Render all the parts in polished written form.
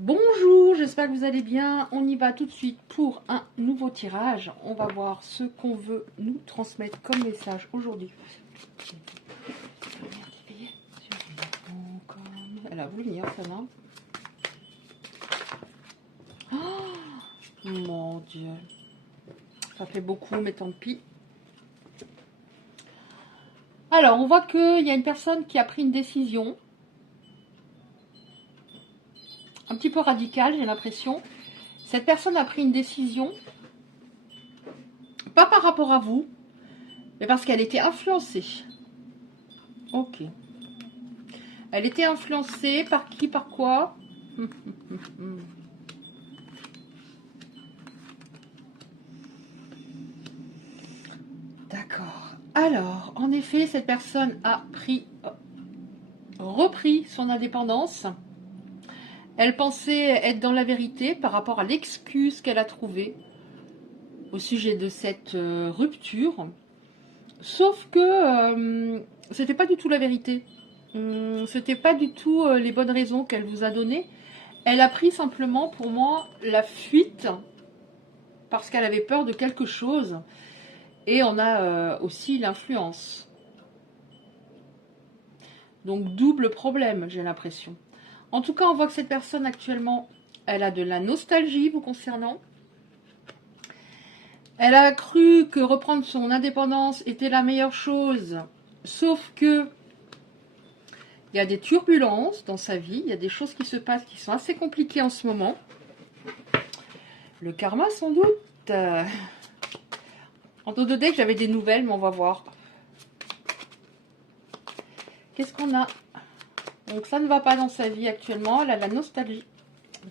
Bonjour, j'espère que vous allez bien. On y va tout de suite pour un nouveau tirage. On va voir ce qu'on veut nous transmettre comme message aujourd'hui. Elle a voulu venir, ça, non? Oh, mon Dieu. Ça fait beaucoup, mais tant pis. Alors, on voit qu'il y a une personne qui a pris une décision. Un petit peu radicale, j'ai l'impression. Cette personne a pris une décision, pas par rapport à vous, mais parce qu'elle était influencée. Ok. Elle était influencée par qui, par quoi? D'accord. Alors, en effet, cette personne a repris son indépendance. Elle pensait être dans la vérité par rapport à l'excuse qu'elle a trouvée au sujet de cette rupture. Sauf que c'était pas du tout la vérité. C'était pas du tout les bonnes raisons qu'elle vous a données. Elle a pris simplement, pour moi, la fuite parce qu'elle avait peur de quelque chose. Et on a aussi l'influence. Donc double problème, j'ai l'impression. En tout cas, on voit que cette personne actuellement, elle a de la nostalgie vous concernant. Elle a cru que reprendre son indépendance était la meilleure chose. Sauf que il y a des turbulences dans sa vie. Il y a des choses qui se passent qui sont assez compliquées en ce moment. Le karma, sans doute. En dos de deck, j'avais des nouvelles, mais on va voir. Qu'est-ce qu'on a? Donc ça ne va pas dans sa vie actuellement. Elle a la nostalgie.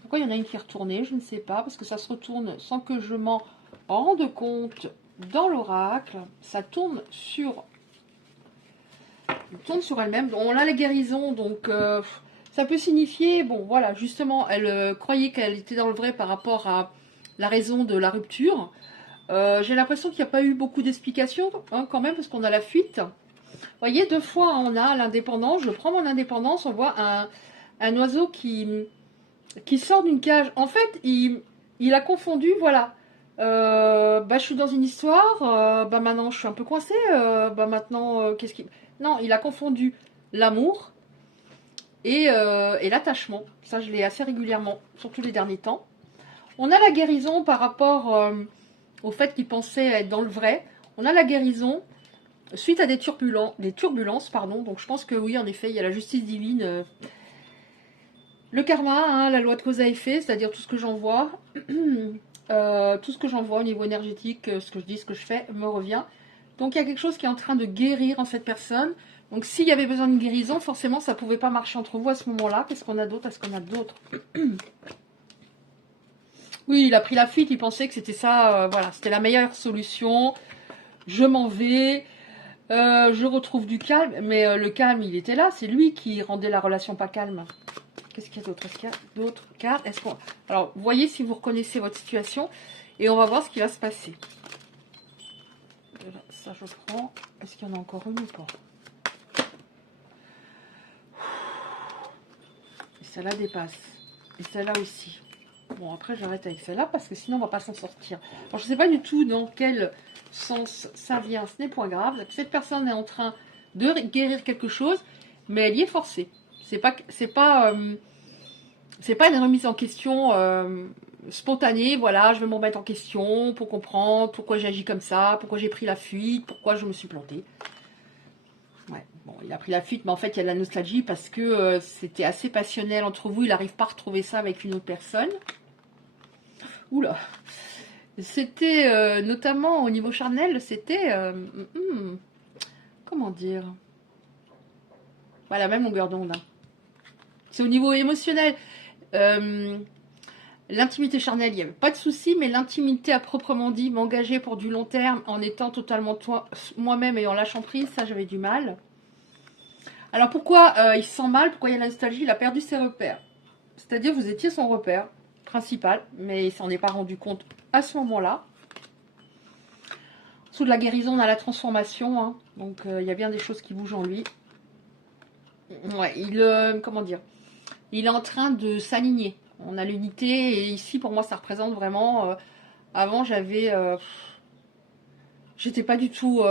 Pourquoi il y en a une qui est retournée? Je ne sais pas. Parce que ça se retourne sans que je m'en rende compte dans l'oracle. Ça tourne sur elle-même. On a la guérison. Donc ça peut signifier... Bon voilà, justement, elle croyait qu'elle était dans le vrai par rapport à la raison de la rupture. J'ai l'impression qu'il n'y a pas eu beaucoup d'explications quand même. Parce qu'on a la fuite. Vous voyez, 2 fois on a l'indépendance. Je prends mon indépendance. On voit un oiseau qui sort d'une cage. En fait, il a confondu, voilà. Je suis dans une histoire, maintenant je suis un peu coincée, maintenant, qu'est-ce qui... Non, il a confondu l'amour et l'attachement. Ça, je l'ai assez régulièrement, surtout les derniers temps. On a la guérison par rapport au fait qu'il pensait être dans le vrai. On a la guérison suite à des turbulences, pardon. Donc je pense que oui, en effet, il y a la justice divine. Le karma, la loi de cause à effet, c'est-à-dire tout ce que j'envoie, tout ce que j'envoie au niveau énergétique, ce que je dis, ce que je fais, me revient. Donc il y a quelque chose qui est en train de guérir en cette personne. Donc s'il y avait besoin d'une guérison, forcément ça ne pouvait pas marcher entre vous à ce moment-là. Qu'est-ce qu'on a d'autre? Est-ce qu'on a d'autres? Oui, il a pris la fuite, il pensait que c'était ça, voilà, c'était la meilleure solution. Je m'en vais, je retrouve du calme, mais le calme, il était là, c'est lui qui rendait la relation pas calme. Qu'est-ce qu'il y a d'autre? Est-ce qu'il y a d'autres cartes? Alors, voyez si vous reconnaissez votre situation. Et on va voir ce qui va se passer. Ça, je prends. Est-ce qu'il y en a encore une ou pas? Et celle-là dépasse. Et celle-là aussi. Bon, après, j'arrête avec celle-là parce que sinon, on va pas s'en sortir. Alors, je ne sais pas du tout dans quel sens ça vient. Ce n'est point grave. Cette personne est en train de guérir quelque chose, mais elle y est forcée. C'est pas une remise en question spontanée. Voilà, je vais me remettre en question pour comprendre pourquoi j'agis comme ça, pourquoi j'ai pris la fuite, pourquoi je me suis plantée. Ouais, bon, il a pris la fuite, mais en fait, il y a de la nostalgie parce que c'était assez passionnel entre vous. Il n'arrive pas à retrouver ça avec une autre personne. Oula. C'était notamment au niveau charnel, c'était... comment dire? Voilà, même longueur d'onde. C'est au niveau émotionnel. L'intimité charnelle, il n'y avait pas de souci, mais l'intimité à proprement dit, m'engager pour du long terme en étant totalement moi-même et en lâchant prise, ça j'avais du mal. Alors pourquoi il se sent mal? Pourquoi il y a la nostalgie? Il a perdu ses repères. C'est-à-dire vous étiez son repère principal, mais il s'en est pas rendu compte à ce moment-là. Sous de la guérison, on a la transformation, donc il y a bien des choses qui bougent en lui. Ouais, comment dire? Il est en train de s'aligner. On a l'unité et ici pour moi ça représente vraiment... avant j'avais... j'étais pas du tout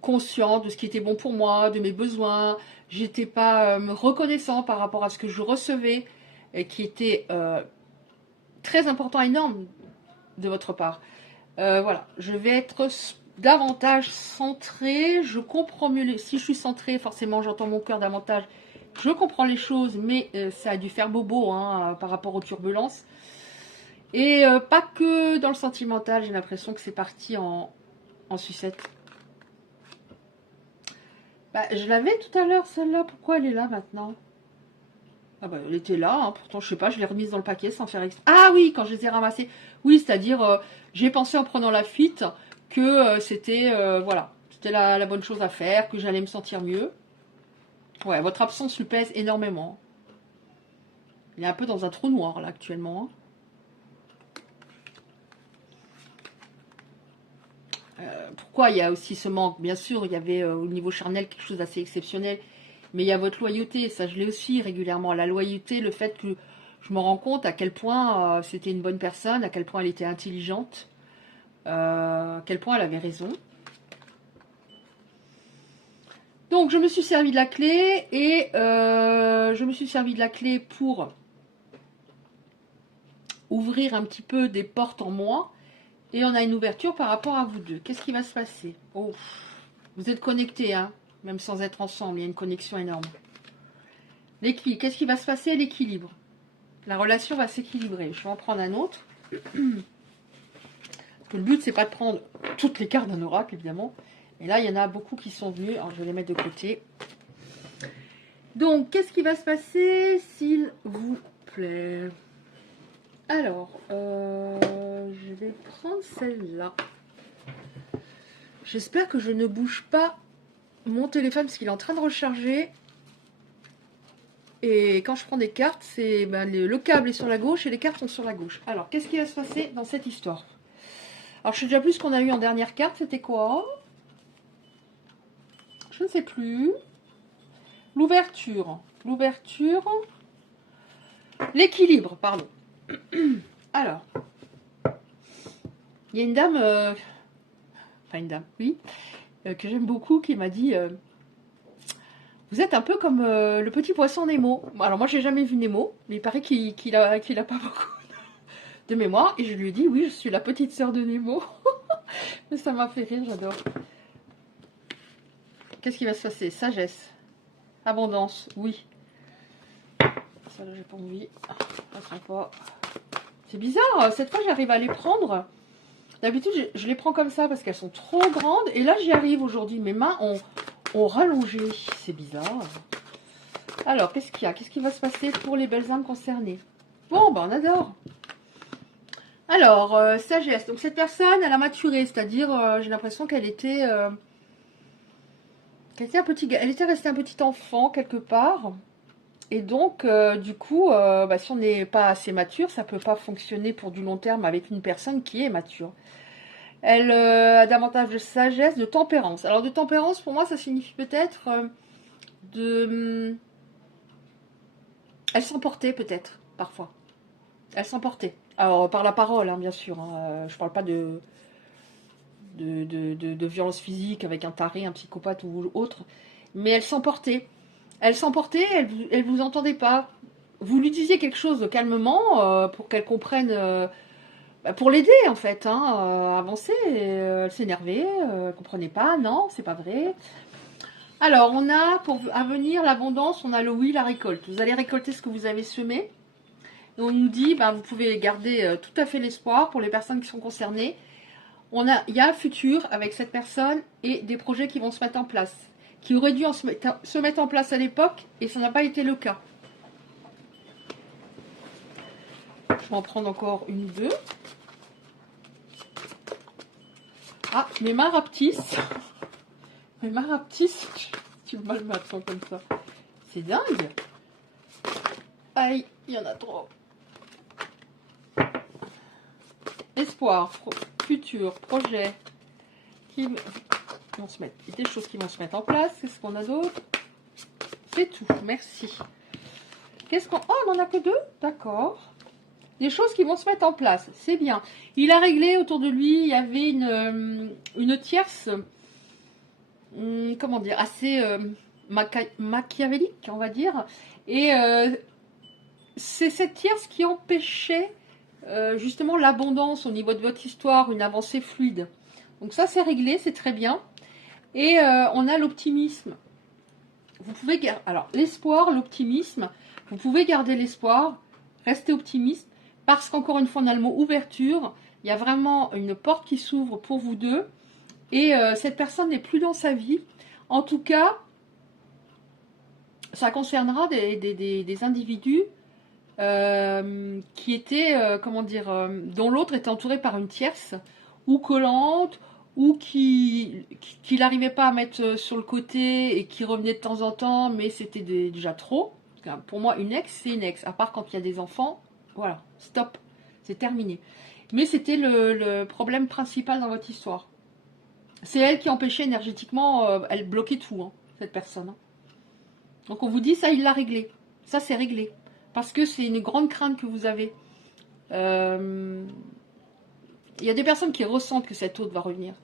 consciente de ce qui était bon pour moi, de mes besoins. J'étais pas reconnaissant par rapport à ce que je recevais et qui était très important, énorme de votre part. Voilà, je vais être davantage centrée, je comprends mieux, si je suis centrée, forcément j'entends mon cœur davantage, je comprends les choses, mais ça a dû faire bobo hein, par rapport aux turbulences. Et pas que dans le sentimental, j'ai l'impression que c'est parti en sucette. Bah, je l'avais tout à l'heure celle-là, pourquoi elle est là maintenant? Ah bah elle était là, hein. Pourtant je sais pas, je l'ai remise dans le paquet sans faire exprès. Ah oui, quand je les ai ramassés. Oui, c'est-à-dire, j'ai pensé en prenant la fuite que c'était voilà, c'était la bonne chose à faire, que j'allais me sentir mieux. Ouais, votre absence lui pèse énormément. Il est un peu dans un trou noir là actuellement. Pourquoi il y a aussi ce manque? Bien sûr, il y avait au niveau charnel quelque chose d'assez exceptionnel. Mais il y a votre loyauté, ça je l'ai aussi régulièrement. La loyauté, le fait que je me rends compte à quel point c'était une bonne personne, à quel point elle était intelligente, à quel point elle avait raison. Donc je me suis servi de la clé et je me suis servi de la clé pour ouvrir un petit peu des portes en moi. Et on a une ouverture par rapport à vous deux. Qu'est-ce qui va se passer? Oh, vous êtes connectés, hein, même sans être ensemble, il y a une connexion énorme. L'équilibre, qu'est-ce qui va se passer? L'équilibre. La relation va s'équilibrer. Je vais en prendre un autre. Parce que le but, c'est pas de prendre toutes les cartes d'un oracle, évidemment. Et là, il y en a beaucoup qui sont venus. Alors, je vais les mettre de côté. Donc, qu'est-ce qui va se passer, s'il vous plaît? Alors, je vais prendre celle-là. J'espère que je ne bouge pas mon téléphone parce qu'il est en train de recharger. Et quand je prends des cartes, c'est le câble est sur la gauche et les cartes sont sur la gauche. Alors, qu'est-ce qui va se passer dans cette histoire? Alors, je sais déjà plus ce qu'on a eu en dernière carte. C'était quoi? Je ne sais plus. L'ouverture. L'ouverture. L'équilibre, pardon. Alors, il y a une dame, enfin une dame, oui, que j'aime beaucoup, qui m'a dit vous êtes un peu comme le petit poisson Nemo. Alors moi j'ai jamais vu Nemo, mais il paraît qu'il a pas beaucoup de mémoire. Et je lui ai dit oui, je suis la petite sœur de Nemo. Mais ça m'a fait rire, j'adore. Qu'est-ce qui va se passer? Sagesse. Abondance, oui. Ça là j'ai pas envie. Ça sera pas. C'est bizarre, cette fois j'arrive à les prendre. D'habitude je les prends comme ça parce qu'elles sont trop grandes. Et là j'y arrive aujourd'hui. Mes mains ont rallongé. C'est bizarre. Alors, qu'est-ce qu'il y a? Qu'est-ce qui va se passer pour les belles âmes concernées? Bon, ben on adore. Alors, sagesse. Donc cette personne, elle a maturé. C'est-à-dire, j'ai l'impression qu'elle était... elle était restée un petit enfant quelque part. Et donc, du coup, si on n'est pas assez mature, ça ne peut pas fonctionner pour du long terme avec une personne qui est mature. Elle a davantage de sagesse, de tempérance. Alors, de tempérance, pour moi, ça signifie peut-être elle s'emportait peut-être, parfois. Elle s'emportait. Alors, par la parole, hein, bien sûr. Hein. Je parle pas de violence physique avec un taré, un psychopathe ou autre. Mais elle s'emportait. Elle s'emportait, elle vous entendait pas. Vous lui disiez quelque chose calmement pour qu'elle comprenne... pour l'aider, en fait, hein, à avancer. Elle s'énervait, elle comprenait pas. Non, c'est pas vrai. Alors, on a, pour à venir, l'abondance, on a le oui, la récolte. Vous allez récolter ce que vous avez semé. Et on nous dit, vous pouvez garder tout à fait l'espoir pour les personnes qui sont concernées. Il y a un futur avec cette personne et des projets qui vont se mettre en place, qui auraient dû se mettre en place à l'époque et ça n'a pas été le cas. Je vais en prendre encore une ou deux. Ah, mes mains rapetissent. Mes mains rapetissent. Tu me mal m'attends comme ça. C'est dingue. Aïe, il y en a trop. Espoir, futur, projet qui vont se mettre, des choses qui vont se mettre en place. Qu'est-ce qu'on a d'autre? C'est tout, merci. Qu'est-ce qu'on... Oh, on n'en a que 2. D'accord. Des choses qui vont se mettre en place. C'est bien. Il a réglé autour de lui. Il y avait une tierce... comment dire, assez machiavélique, on va dire. Et c'est cette tierce qui empêchait justement l'abondance au niveau de votre histoire, une avancée fluide. Donc ça, c'est réglé, c'est très bien. Et on a l'optimisme. Vous pouvez garder, alors l'espoir, l'optimisme, vous pouvez garder l'espoir, rester optimiste, parce qu'encore une fois, on a le mot ouverture. Il y a vraiment une porte qui s'ouvre pour vous deux. Et cette personne n'est plus dans sa vie. En tout cas, ça concernera des individus qui étaient, comment dire, dont l'autre était entouré par une tierce, ou collante, ou qui n'arrivait pas à mettre sur le côté et qui revenait de temps en temps, mais c'était déjà trop. Pour moi, une ex, c'est une ex. À part quand il y a des enfants, voilà, stop, c'est terminé. Mais c'était le problème principal dans votre histoire. C'est elle qui empêchait énergétiquement, elle bloquait tout, hein, cette personne. Hein. Donc on vous dit, ça, il l'a réglé. Ça, c'est réglé. Parce que c'est une grande crainte que vous avez. Il y a des personnes qui ressentent que cet autre va revenir.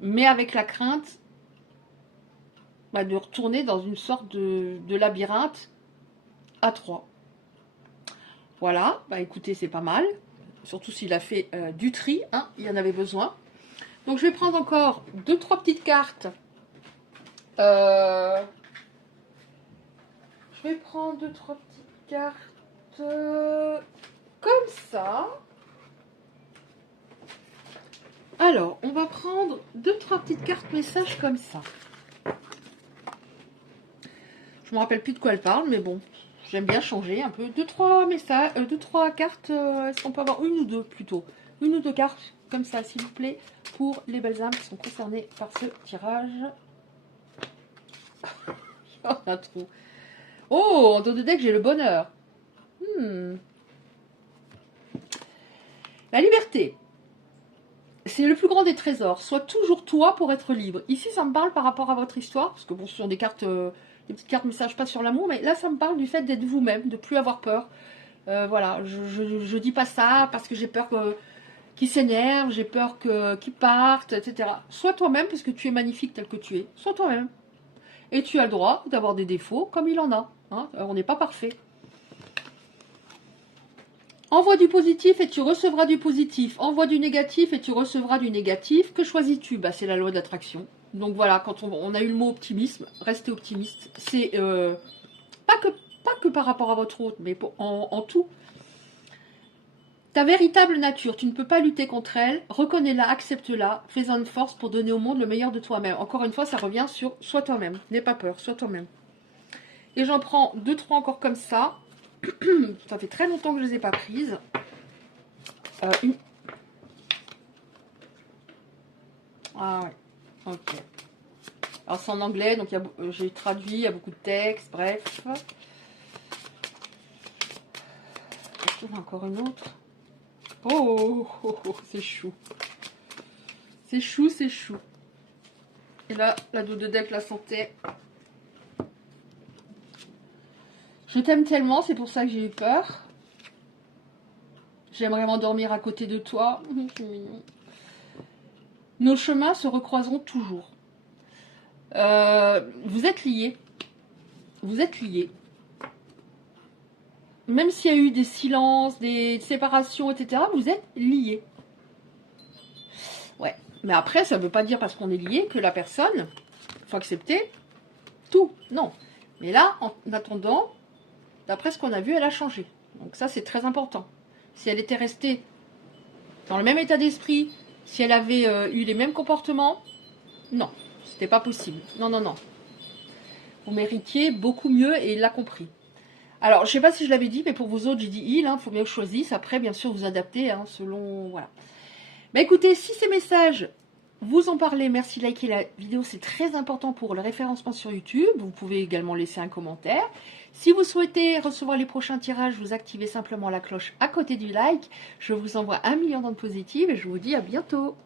Mais avec la crainte de retourner dans une sorte de labyrinthe à 3. Voilà, écoutez, c'est pas mal. Surtout s'il a fait du tri, hein, il y en avait besoin. Donc je vais prendre encore 2-3 petites cartes. Je vais prendre 2-3 petites cartes comme ça. Alors, on va prendre 2-3 petites cartes messages comme ça. Je me rappelle plus de quoi elle parle, mais bon, j'aime bien changer un peu. 2-3 messages, 2-3 cartes. Est-ce qu'on peut avoir une ou deux plutôt? Une ou deux cartes comme ça, s'il vous plaît, pour les belles âmes qui sont concernées par ce tirage. Il y en a trop. Oh, en dos de deck, j'ai le bonheur. La liberté. C'est le plus grand des trésors. Sois toujours toi pour être libre. Ici, ça me parle par rapport à votre histoire. Parce que bon, ce sont des cartes, des petites cartes messages pas sur l'amour. Mais là, ça me parle du fait d'être vous-même, de plus avoir peur. Voilà, je dis pas ça parce que j'ai peur qu'ils s'énervent, j'ai peur qu'ils partent, etc. Sois toi-même parce que tu es magnifique tel que tu es. Sois toi-même. Et tu as le droit d'avoir des défauts comme il en a. Hein. On n'est pas parfait. Envoie du positif et tu recevras du positif. Envoie du négatif et tu recevras du négatif. Que choisis-tu? C'est la loi de l'attraction. Donc voilà, quand on a eu le mot optimisme, restez optimiste. C'est pas que par rapport à votre autre, mais en tout. Ta véritable nature, tu ne peux pas lutter contre elle. Reconnais-la, accepte-la, fais-en une force pour donner au monde le meilleur de toi-même. Encore une fois, ça revient sur sois toi-même. N'aie pas peur, sois toi-même. Et j'en prends 2-3 encore comme ça. Ça fait très longtemps que je ne les ai pas prises. Ah ouais, ok. Alors c'est en anglais, donc j'ai traduit, il y a beaucoup de textes, bref. Est-ce qu'il y en a encore une autre? Oh, c'est chou. C'est chou, c'est chou. Et là, la dos de deck, la santé. Je t'aime tellement, c'est pour ça que j'ai eu peur. J'aimerais m'endormir à côté de toi. Nos chemins se recroiseront toujours. Vous êtes liés. Vous êtes liés. Même s'il y a eu des silences, des séparations, etc., vous êtes liés. Ouais. Mais après, ça ne veut pas dire parce qu'on est liés que la personne, il faut accepter tout. Non. Mais là, en attendant, d'après ce qu'on a vu, elle a changé. Donc ça, c'est très important. Si elle était restée dans le même état d'esprit, si elle avait eu les mêmes comportements, non, c'était pas possible. Non, non, non. Vous méritiez beaucoup mieux et il l'a compris. Alors, je ne sais pas si je l'avais dit, mais pour vous autres, j'ai dit il, faut bien que je choisisse. Après, bien sûr, vous adaptez selon... Voilà. Mais écoutez, si ces messages vous en parlez, merci de liker la vidéo, c'est très important pour le référencement sur YouTube. Vous pouvez également laisser un commentaire. Si vous souhaitez recevoir les prochains tirages, vous activez simplement la cloche à côté du like. Je vous envoie 1 million d'ondes positives et je vous dis à bientôt.